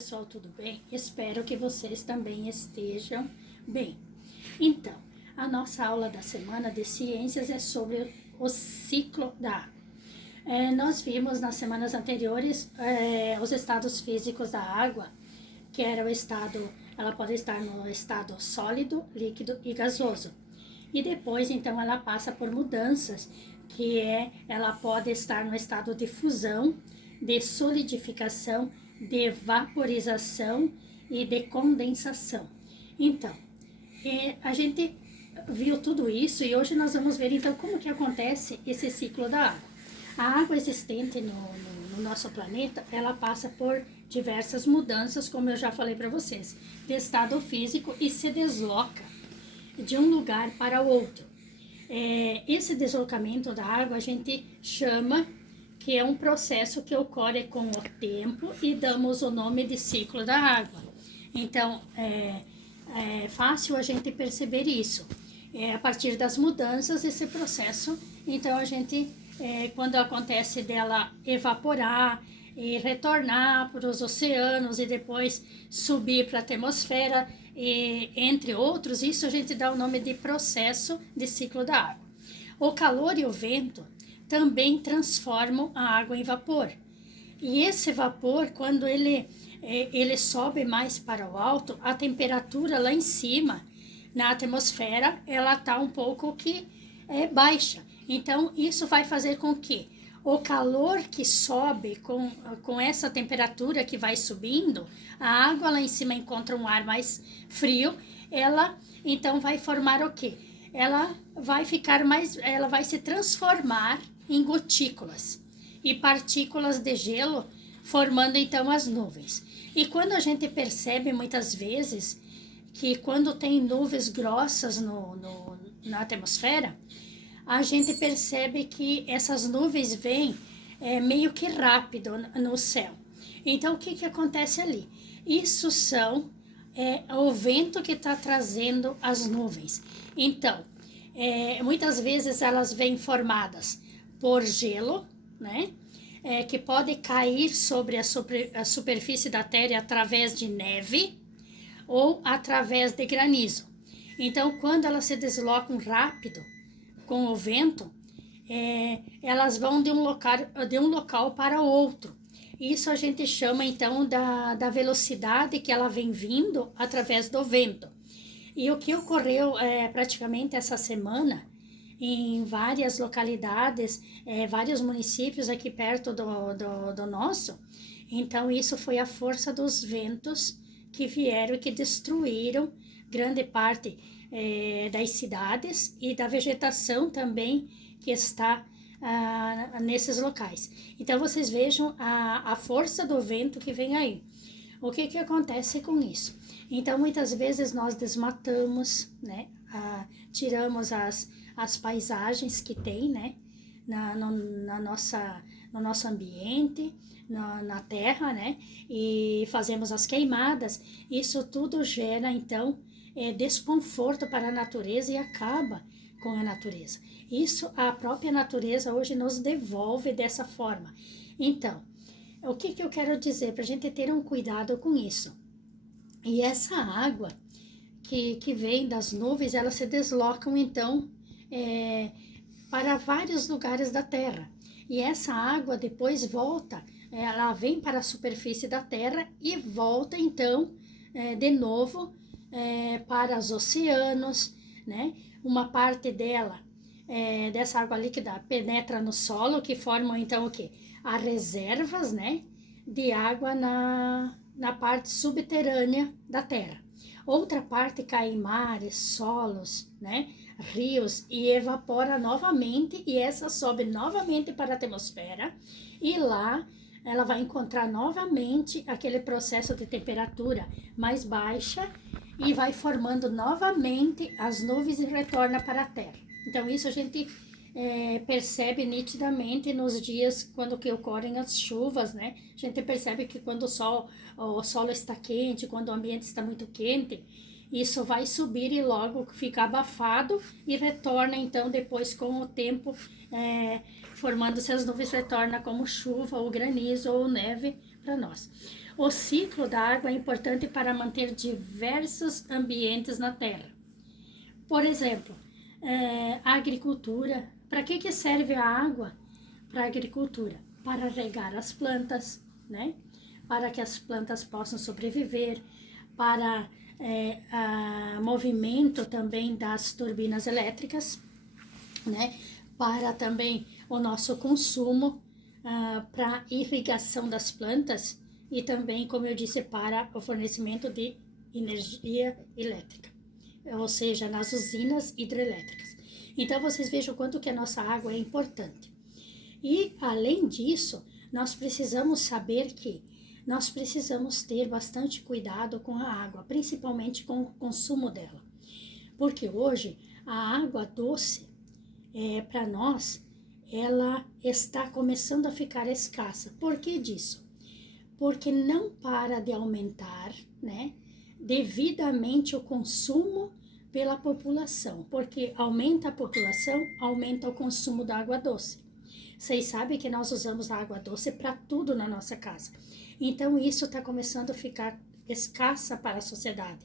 Pessoal, tudo bem? Espero que vocês também estejam bem. Então, a nossa aula da semana de ciências é sobre o ciclo da água. Nós vimos nas semanas anteriores os estados físicos da água, que era o estado, ela pode estar no estado sólido, líquido e gasoso. E depois, então, ela passa por mudanças, ela pode estar no estado de fusão, de solidificação, de vaporização e de condensação. Então, a gente viu tudo isso e hoje nós vamos ver então como que acontece esse ciclo da água. A água existente no nosso planeta, ela passa por diversas mudanças, como eu já falei para vocês, de estado físico e se desloca de um lugar para o outro. Esse deslocamento da água a gente chama que é um processo que ocorre com o tempo e damos o nome de ciclo da água. Então, é fácil a gente perceber isso. A partir das mudanças, esse processo, então a gente, quando acontece dela evaporar e retornar para os oceanos e depois subir para a atmosfera, entre outros, isso a gente dá o nome de processo de ciclo da água. O calor e o vento também transformam a água em vapor. E esse vapor, quando ele sobe mais para o alto, a temperatura lá em cima, na atmosfera, ela está um pouco baixa. Então, isso vai fazer com que o calor que sobe com essa temperatura que vai subindo, a água lá em cima encontra um ar mais frio, ela então vai formar o quê? Ela vai se transformar em gotículas e partículas de gelo, formando então as nuvens. E quando a gente percebe muitas vezes que quando tem nuvens grossas na atmosfera, a gente percebe que essas nuvens vêm meio que rápido no céu. Então, o que acontece ali? Isso são o vento que está trazendo as nuvens. Então, muitas vezes elas vêm formadas por gelo, né? Que pode cair sobre a superfície da Terra através de neve ou através de granizo. Então, quando elas se deslocam rápido com o vento, elas vão de um local para outro. Isso a gente chama então da velocidade que ela vem vindo através do vento. E o que ocorreu praticamente essa semana em várias localidades, vários municípios aqui perto do nosso, então isso foi a força dos ventos que vieram e que destruíram grande parte das cidades e da vegetação também que está nesses locais. Então vocês vejam a força do vento que vem aí. O que acontece com isso? Então muitas vezes nós desmatamos, né? Tiramos as paisagens que tem, né? No nosso ambiente, na terra, né? E fazemos as queimadas. Isso tudo gera então desconforto para a natureza e acaba com a natureza. Isso a própria natureza hoje nos devolve dessa forma. Então, o que eu quero dizer? Para a gente ter um cuidado com isso. E essa água que vem das nuvens, elas se deslocam então para vários lugares da Terra. E essa água depois volta, ela vem para a superfície da Terra e volta então de novo para os oceanos, né? Uma parte dela, dessa água líquida, penetra no solo, que formam então o quê? As reservas, né, de água na parte subterrânea da Terra. Outra parte cai em mares, solos, né, rios e evapora novamente, e essa sobe novamente para a atmosfera, e lá ela vai encontrar novamente aquele processo de temperatura mais baixa e vai formando novamente as nuvens e retorna para a Terra. Então isso a gente percebe nitidamente nos dias quando que ocorrem as chuvas, né? A gente percebe que quando o solo está quente, quando o ambiente está muito quente, isso vai subir e logo fica abafado e retorna então depois com o tempo, formando-se as nuvens, retorna como chuva ou granizo ou neve para nós. O ciclo da água é importante para manter diversos ambientes na Terra. Por exemplo, a agricultura. Para que serve a água para a agricultura? Para regar as plantas, né? Para que as plantas possam sobreviver, para movimento também das turbinas elétricas, né? Para também o nosso consumo, para irrigação das plantas e também, como eu disse, para o fornecimento de energia elétrica, ou seja, nas usinas hidrelétricas. Então, vocês vejam o quanto que a nossa água é importante. E, além disso, nós precisamos saber que nós precisamos ter bastante cuidado com a água, principalmente com o consumo dela. Porque hoje, a água doce, para nós, ela está começando a ficar escassa. Por que disso? Porque não para de aumentar, né, devidamente o consumo pela população, porque aumenta a população, aumenta o consumo da água doce. Vocês sabem que nós usamos a água doce para tudo na nossa casa. Então, isso está começando a ficar escassa para a sociedade.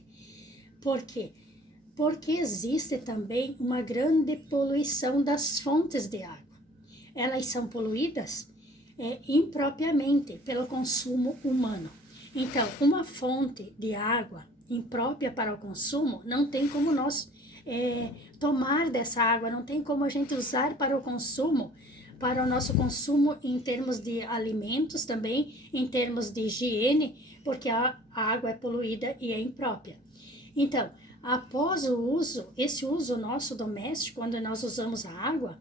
Por quê? Porque existe também uma grande poluição das fontes de água. Elas são poluídas impropriamente pelo consumo humano. Então, uma fonte de água imprópria para o consumo, não tem como nós tomar dessa água, não tem como a gente usar para o consumo, para o nosso consumo em termos de alimentos também, em termos de higiene, porque a água é poluída e é imprópria. Então, após o uso, esse uso nosso doméstico, quando nós usamos a água,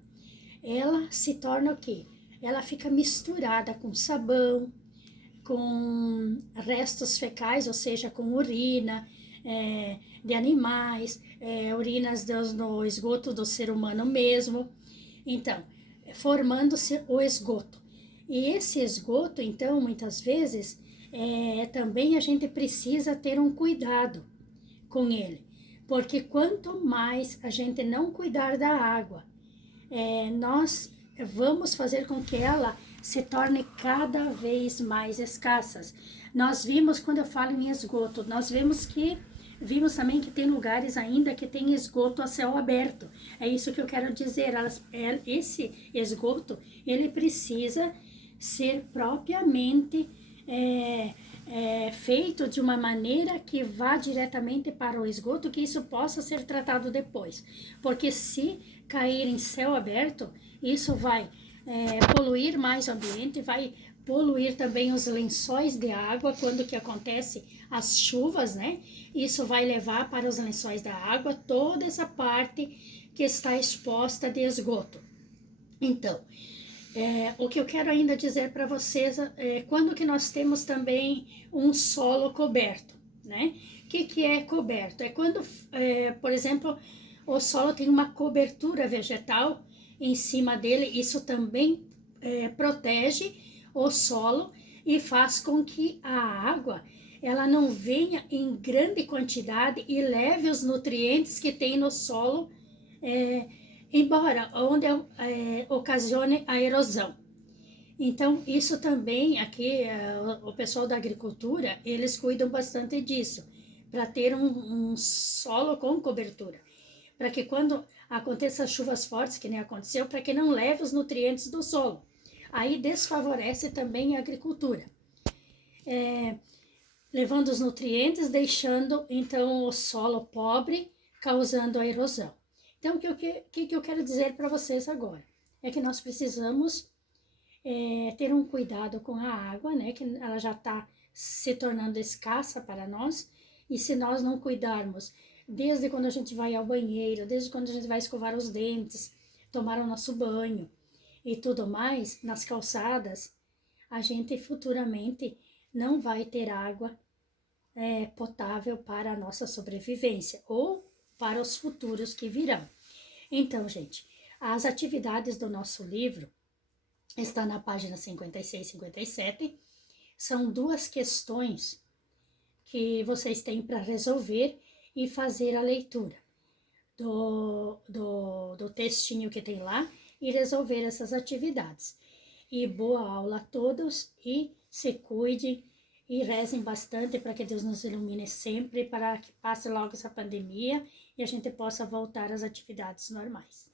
ela se torna o quê? Ela fica misturada com sabão, com restos fecais, ou seja, com urina de animais, urinas no esgoto do ser humano mesmo. Então, formando-se o esgoto. E esse esgoto, então, muitas vezes, também a gente precisa ter um cuidado com ele. Porque quanto mais a gente não cuidar da água, nós vamos fazer com que ela se torne cada vez mais escassas. Nós vimos, quando eu falo em esgoto, nós vimos também que tem lugares ainda que tem esgoto a céu aberto. É isso que eu quero dizer. Esse esgoto, ele precisa ser propriamente feito de uma maneira que vá diretamente para o esgoto, que isso possa ser tratado depois. Porque se cair em céu aberto, isso vai poluir mais o ambiente, vai poluir também os lençóis de água quando que acontece as chuvas, né? Isso vai levar para os lençóis da água toda essa parte que está exposta de esgoto. Então, o que eu quero ainda dizer para vocês é quando que nós temos também um solo coberto, né? O que é coberto? É quando, por exemplo, o solo tem uma cobertura vegetal em cima dele, isso também protege o solo e faz com que a água ela não venha em grande quantidade e leve os nutrientes que tem no solo embora, onde ocasione a erosão. Então, isso também aqui, o pessoal da agricultura, eles cuidam bastante disso, para ter um solo com cobertura, para que quando aconteça chuvas fortes, que nem aconteceu, para que não leve os nutrientes do solo. Aí desfavorece também a agricultura, levando os nutrientes, deixando então o solo pobre, causando a erosão. Então, o que eu quero dizer para vocês agora? É que nós precisamos ter um cuidado com a água, né? Que ela já está se tornando escassa para nós. E se nós não cuidarmos, desde quando a gente vai ao banheiro, desde quando a gente vai escovar os dentes, tomar o nosso banho e tudo mais, nas calçadas, a gente futuramente não vai ter água potável para a nossa sobrevivência ou para os futuros que virão. Então, gente, as atividades do nosso livro está na página 56 e 57. São 2 questões que vocês têm para resolver e fazer a leitura do textinho que tem lá e resolver essas atividades. E boa aula a todos e se cuide e rezem bastante para que Deus nos ilumine sempre, para que passe logo essa pandemia e a gente possa voltar às atividades normais.